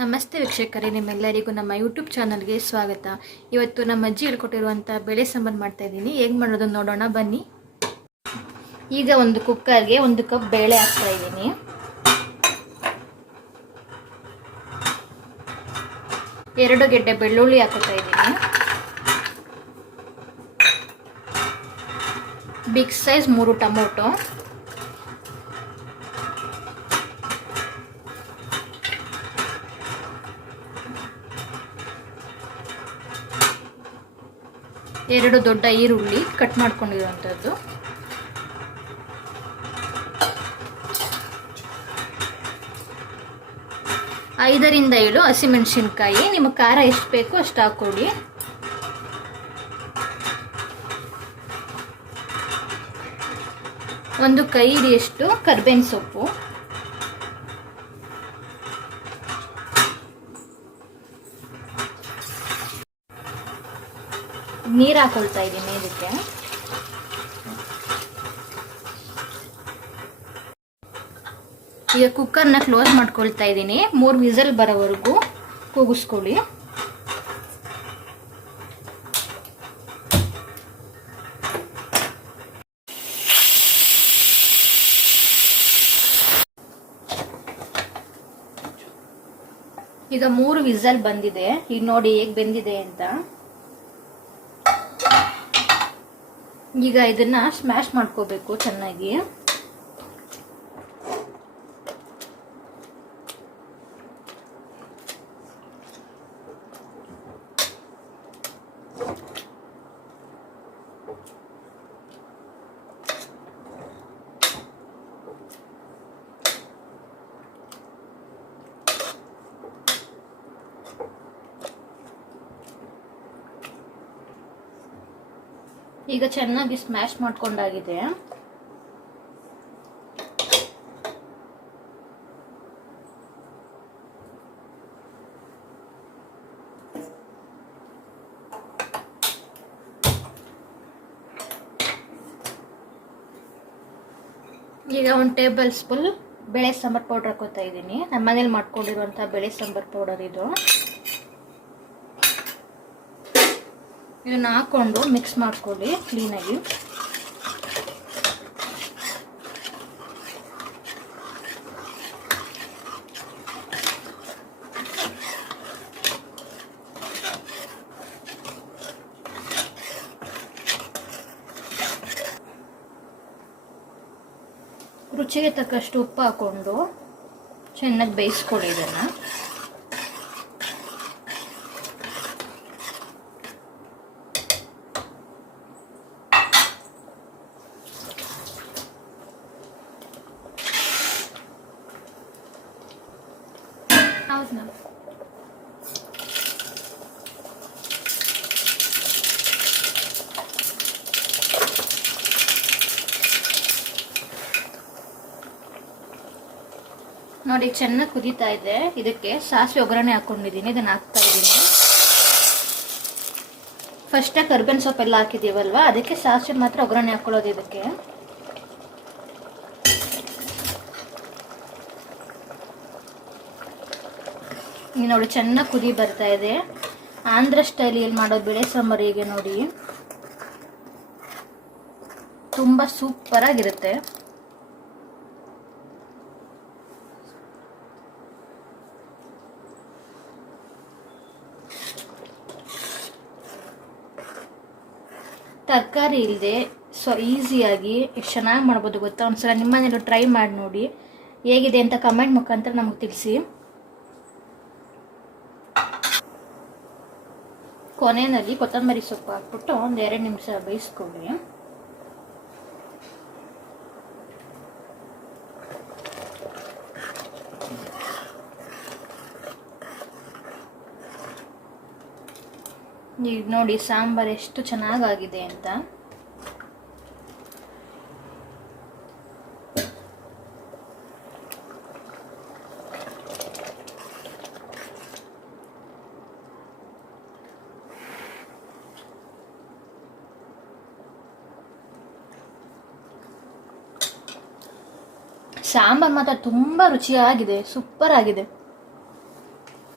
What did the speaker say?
ನಮಸ್ತೆ ವೀಕ್ಷಕರೇ, ನಿಮ್ಮೆಲ್ಲರಿಗೂ ನಮ್ಮ ಯೂಟ್ಯೂಬ್ ಚಾನಲ್ಗೆ ಸ್ವಾಗತ. ಇವತ್ತು ನಮ್ಮ ಅಜ್ಜಿ ಹೇಳ್ಕೊಟ್ಟಿರುವಂಥ ಬೇಳೆ ಸಾಂಬಾರು ಮಾಡ್ತಾ ಇದ್ದೀನಿ. ಹೇಗೆ ಮಾಡೋದು ನೋಡೋಣ, ಬನ್ನಿ. ಈಗ ಒಂದು ಕುಕ್ಕರ್ಗೆ ಒಂದು ಕಪ್ ಬೇಳೆ ಹಾಕ್ತಾ ಇದ್ದೀನಿ. ಎರಡು ಗೆಡ್ಡೆ ಬೆಳ್ಳುಳ್ಳಿ ಹಾಕೋತಾ ಇದ್ದೀನಿ. ಬಿಗ್ ಸೈಜ್ ಮೂರು ಟೊಮೊಟೊ. ಎರಡು ದೊಡ್ಡ ಈರುಳ್ಳಿ ಕಟ್ ಮಾಡ್ಕೊಂಡಿರುವಂಥದ್ದು. ಐದರಿಂದ ಏಳು ಹಸಿಮೆಣಸಿನ್ಕಾಯಿ. ನಿಮ್ಮ ಖಾರ ಎಷ್ಟು ಬೇಕೋ ಅಷ್ಟು ಹಾಕ್ಕೊಡಿ. ಒಂದು ಕೈ ಹಿಡಿಯಷ್ಟು ಕರ್ಬೇವಿನ ಸೊಪ್ಪು. ನೀರು ಹಾಕೊಳ್ತಾ ಇದ್ದೀನಿ ಇದಕ್ಕೆ ಈಗ ಕುಕ್ಕರ್ನ ಕ್ಲೋಸ್ ಮಾಡ್ಕೊಳ್ತಾ ಇದ್ದೀನಿ ಮೂರು ವಿಸಲ್ ಬರೋವರೆಗೂ ಕೂಗಿಸ್ಕೊಳ್ಳಿ. ಈಗ ಮೂರು ವಿಸಲ್ ಬಂದಿದೆ. ಈಗ ನೋಡಿ ಹೇಗೆ ಬೆಂದಿದೆ ಅಂತ. ಈಗ ಇದನ್ನ ಸ್ಮ್ಯಾಶ್ ಮಾಡ್ಕೋಬೇಕು ಚೆನ್ನಾಗಿ. ಈಗ ಚೆನ್ನಾಗಿ ಸ್ಮ್ಯಾಶ್ ಮಾಡ್ಕೊಂಡಾಗಿದೆ. ಈಗ ಒಂದು ಟೇಬಲ್ ಸ್ಪೂನ್ ಬೇಳೆ ಸಾಂಬಾರ್ ಪೌಡರ್ ಹಾಕೋತಾ ಇದ್ದೀನಿ. ನಮ್ಮ ಮನೇಲಿ ಮಾಡ್ಕೊಂಡಿರುವಂಥ ಬೇಳೆ ಸಾಂಬಾರ್ ಪೌಡರ್ ಇದು. ಇದನ್ನ ಹಾಕೊಂಡು ಮಿಕ್ಸ್ ಮಾಡ್ಕೊಳ್ಳಿ ಕ್ಲೀನಾಗಿ ರುಚಿಗೆ ತಕ್ಕಷ್ಟು ಉಪ್ಪು ಹಾಕೊಂಡು ಚೆನ್ನಾಗಿ ಬೇಯಿಸ್ಕೊಳ್ಳಿ ಇದನ್ನು. ನೋಡಿ, ಚೆನ್ನಾಗಿ ಕುದೀತಾ ಇದೆ. ಇದಕ್ಕೆ ಸಾಸಿವೆ ಒಗ್ಗರಣೆ ಹಾಕೊಂಡಿದ್ದೀನಿ. ಇದನ್ನ ಹಾಕ್ತಾ ಇದ್ದೀನಿ. ಫಸ್ಟೇ ಕರ್ಬೇವಿನ ಸೊಪ್ಪೆಲ್ಲ ಹಾಕಿದೀವಲ್ವಾ ಅದಕ್ಕೆ ಸಾಸಿವೆ ಮಾತ್ರ ಒಗ್ಗರಣೆ ಹಾಕೊಳ್ಳೋದು ಇದಕ್ಕೆ. ಈಗ ನೋಡಿ, ಚೆನ್ನಾಗಿ ಕುದಿ ಬರ್ತಾ ಇದೆ. ಆಂಧ್ರ ಸ್ಟೈಲಿಯಲ್ಲಿ ಮಾಡೋ ಬೇಳೆ ಸಾಂಬಾರು ಹೀಗೆ ನೋಡಿ. ತುಂಬ ಸೂಪರ್ ಆಗಿರುತ್ತೆ. ತರಕಾರಿ ಇಲ್ಲದೆ ಸೊ ಈಸಿಯಾಗಿ ಎಷ್ಟು ಚೆನ್ನಾಗಿ ಮಾಡ್ಬೋದು ಗೊತ್ತಾ? ಒಂದ್ಸಲ ನಿಮ್ಮನೇಲೂ ಟ್ರೈ ಮಾಡಿ ನೋಡಿ. ಹೇಗಿದೆ ಅಂತ ಕಮೆಂಟ್ ಮುಖಾಂತರ ನಮಗೆ ತಿಳಿಸಿ. ಕೊನೆಯಲ್ಲಿ ಕೊತ್ತಂಬರಿ ಸೊಪ್ಪು ಹಾಕ್ಬಿಟ್ಟು ಒಂದು ಎರಡು ನಿಮಿಷ ಬೇಯಿಸ್ಕೊಳ್ಳಿ. ಈಗ ನೋಡಿ ಸಾಂಬಾರ್ ಎಷ್ಟು ಚೆನ್ನಾಗಾಗಿದೆ ಅಂತ. ಸಾಂಬಾರ್ ಮಾತ್ರ ತುಂಬ ರುಚಿಯಾಗಿದೆ ಸೂಪರ್ ಆಗಿದೆ.